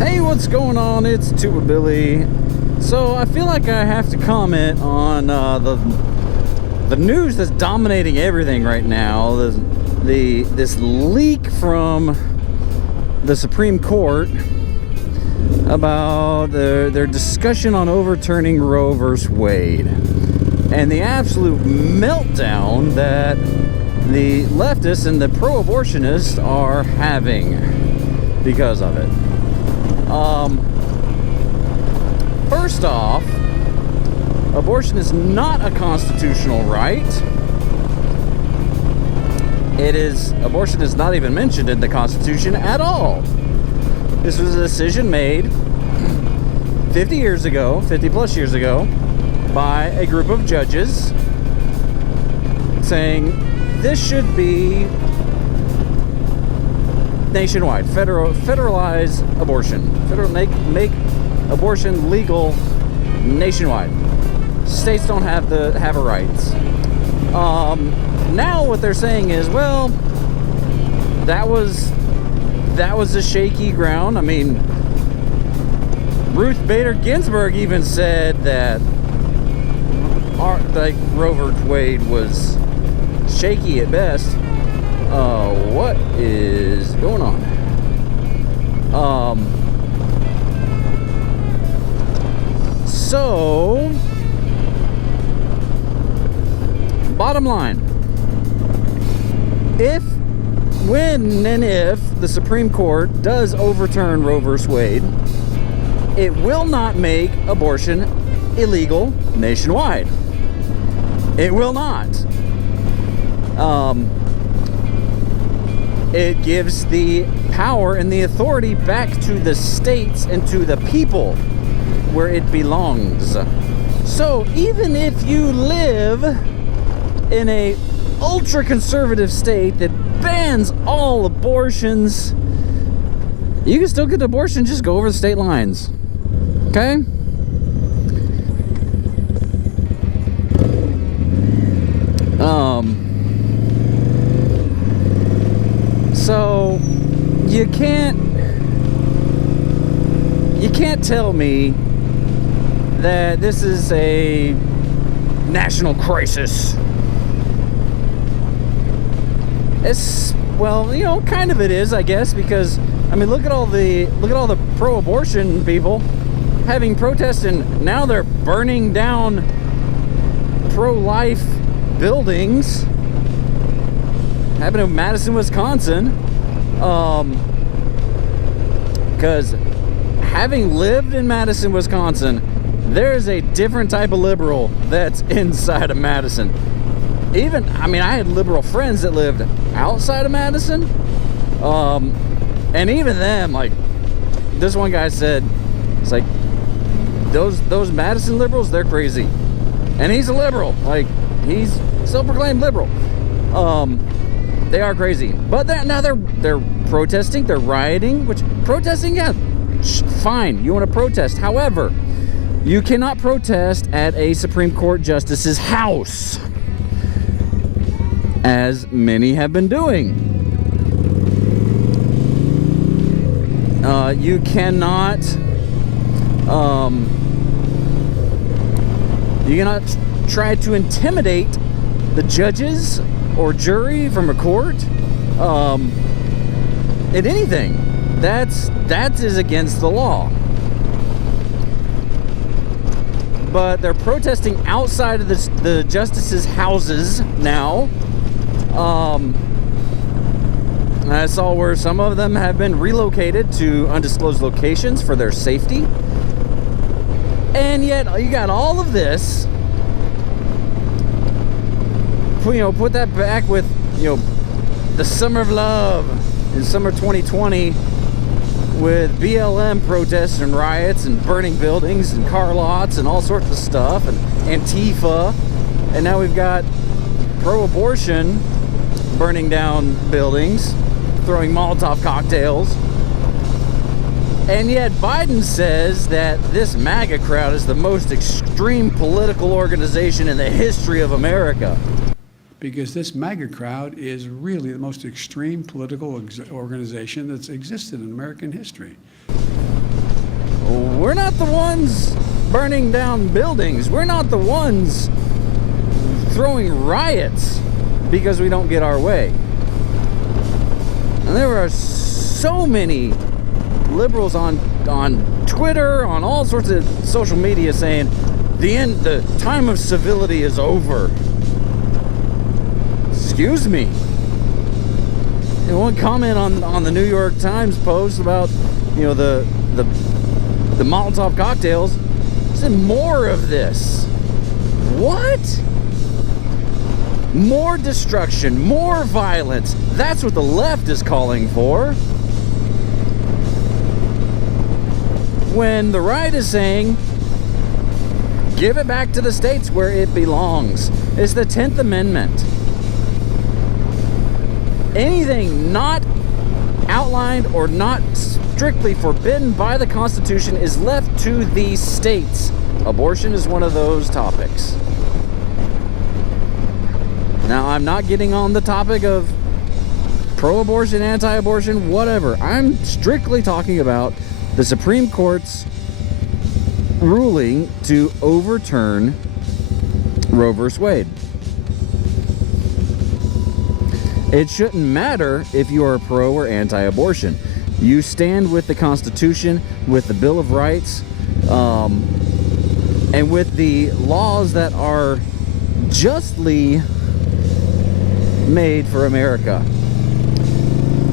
Hey, what's going on? It's Tuba Billy. So I feel like I have to comment on the news that's dominating everything right now. This leak from the Supreme Court about their discussion on overturning Roe versus Wade, and the absolute meltdown that the leftists and the pro-abortionists are having because of it. First off, abortion is not a constitutional right. Abortion is not even mentioned in the Constitution at all. This was a decision made 50 plus years ago, by a group of judges saying this should be nationwide, federalize abortion, make abortion legal nationwide. States don't have a rights. Now what they're saying is, well, that was a shaky ground. I mean, Ruth Bader Ginsburg even said that Roe versus Wade was shaky at best. What is going on? So, bottom line, when and if the Supreme Court does overturn Roe versus Wade, it will not make abortion illegal nationwide. It will not. It gives the power and the authority back to the states and to the people where it belongs. So even if you live in a ultra-conservative state that bans all abortions, you can still get an abortion, just go over the state lines. Okay? So you can't tell me that this is a national crisis. It's, well, kind of it is, I guess, because I mean, look at all the pro-abortion people having protests, and now they're burning down pro-life buildings. Happened in Madison, Wisconsin. Because having lived in Madison, Wisconsin, there's a different type of liberal that's inside of Madison. I had liberal friends that lived outside of Madison. And even them, like, this one guy said, it's like, those Madison liberals, they're crazy. And he's a liberal. Like, he's self-proclaimed liberal. They are crazy. But they're protesting, they're rioting, which, protesting, yeah, fine, you want to protest. However, you cannot protest at a Supreme Court justice's house, as many have been doing. You cannot try to intimidate the judges or jury from a court at anything. That is against the law. But they're protesting outside of the justices' houses now. I saw where some of them have been relocated to undisclosed locations for their safety. And yet, you got all of this. Put that back with, the Summer of Love in summer 2020 with BLM protests and riots and burning buildings and car lots and all sorts of stuff, and Antifa. And now we've got pro-abortion burning down buildings, throwing Molotov cocktails. And yet Biden says that this MAGA crowd is the most extreme political organization in the history of America. Because this MAGA crowd is really the most extreme political organization that's existed in American history. We're not the ones burning down buildings. We're not the ones throwing riots because we don't get our way. And there are so many liberals on Twitter, on all sorts of social media saying the time of civility is over. Excuse me. And one comment on the New York Times post about, the Molotov cocktails, said more of this. What? More destruction, more violence. That's what the left is calling for. When the right is saying, give it back to the states where it belongs. It's the 10th Amendment. Anything not outlined or not strictly forbidden by the Constitution is left to the states. Abortion is one of those topics. Now, I'm not getting on the topic of pro-abortion, anti-abortion, whatever. I'm strictly talking about the Supreme Court's ruling to overturn Roe v. Wade. It shouldn't matter if you are pro or anti-abortion. You stand with the Constitution, with the Bill of Rights, and with the laws that are justly made for America.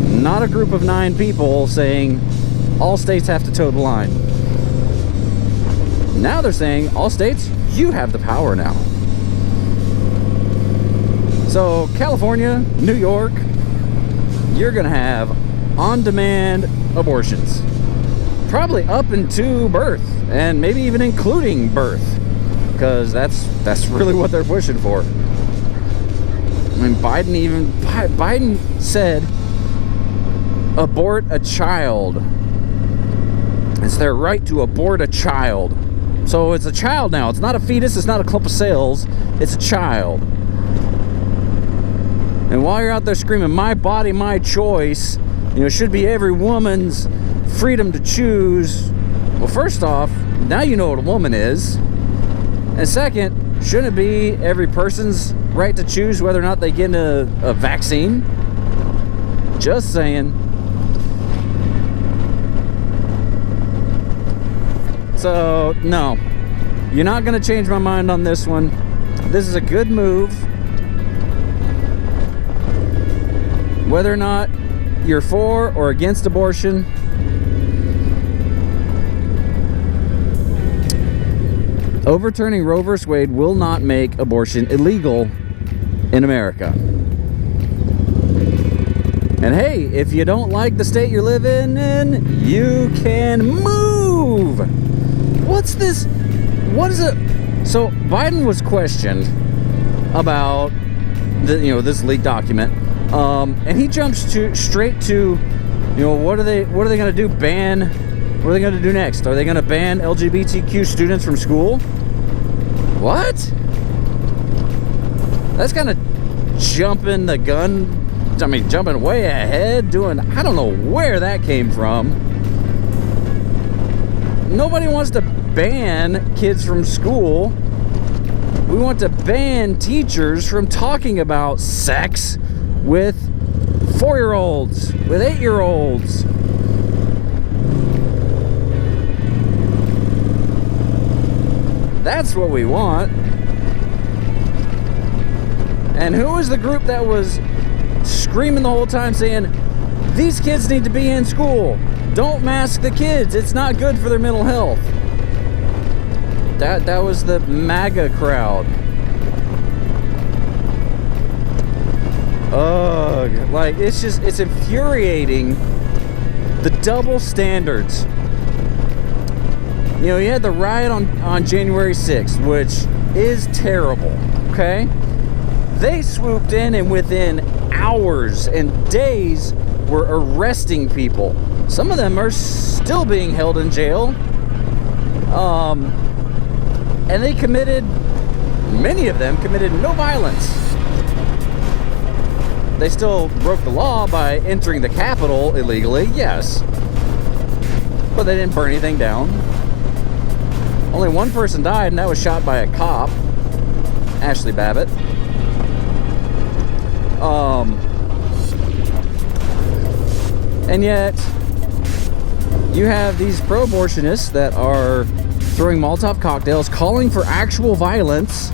Not a group of 9 people saying all states have to toe the line. Now they're saying all states, you have the power now. So California, New York, you're gonna have on-demand abortions. Probably up into birth, and maybe even including birth, because that's really what they're pushing for. I mean, Biden said abort a child. It's their right to abort a child. So it's a child now. It's not a fetus, it's not a clump of cells, it's a child. And while you're out there screaming, my body, my choice, it should be every woman's freedom to choose. Well, first off, now you know what a woman is. And second, shouldn't it be every person's right to choose whether or not they get a vaccine? Just saying. So, no. You're not going to change my mind on this one. This is a good move. Whether or not you're for or against abortion, overturning Roe v. Wade will not make abortion illegal in America. And hey, if you don't like the state you're living in, you can move. What's this? What is it? So Biden was questioned about this leaked document, and he jumps straight to, what are they going to do? What are they going to do next? Are they going to ban LGBTQ students from school? What? That's kind of jumping the gun. I mean, jumping way ahead, I don't know where that came from. Nobody wants to ban kids from school. We want to ban teachers from talking about sex with 4-year-olds, with 8-year-olds. That's what we want. And who was the group that was screaming the whole time saying, these kids need to be in school. Don't mask the kids. It's not good for their mental health. That was the MAGA crowd. Ugh. It's infuriating. The double standards. You had the riot on January 6th, which is terrible, okay? They swooped in and within hours and days were arresting people. Some of them are still being held in jail. And many of them committed no violence. They still broke the law by entering the Capitol illegally, yes. but they didn't burn anything down. Only one person died, and that was shot by a cop, Ashley Babbitt. And yet, you have these pro-abortionists that are throwing Molotov cocktails, calling for actual violence.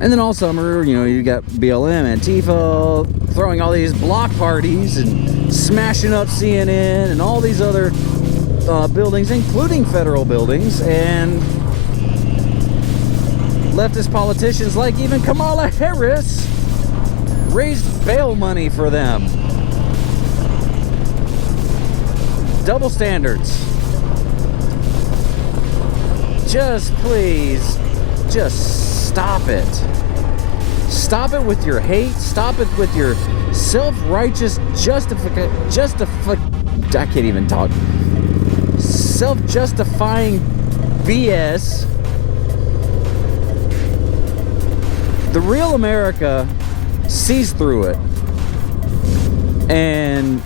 And then all summer, you know, you got BLM, Antifa, throwing all these block parties and smashing up CNN and all these other buildings, including federal buildings, and leftist politicians like even Kamala Harris raised bail money for them. Double standards. Just please, just stop it. Stop it with your hate. Stop it with your self-righteous I can't even talk. Self-justifying BS. The real America sees through it. And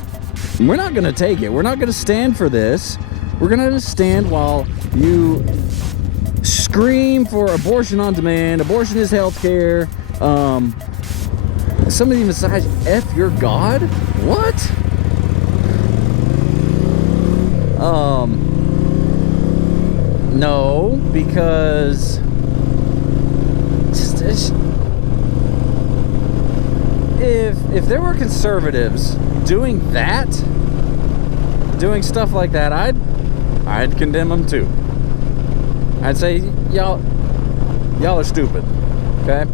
we're not going to take it. We're not going to stand for this. We're going to stand while you scream for abortion on demand. Abortion is health care. Somebody even says, F your God? What? No, because if there were conservatives doing that, doing stuff like that, I'd condemn them too. I'd say y'all are stupid. Okay?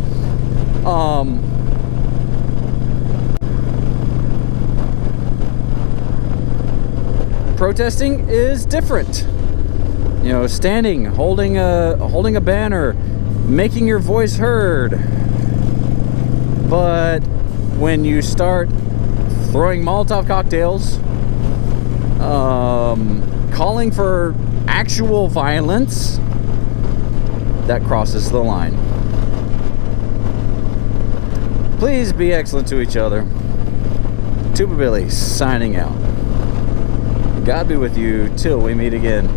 Protesting is different. You know, standing, holding a banner, making your voice heard. But when you start throwing Molotov cocktails, calling for actual violence, that crosses the line. Please be excellent to each other. Tuba Billy signing out. God be with you till we meet again.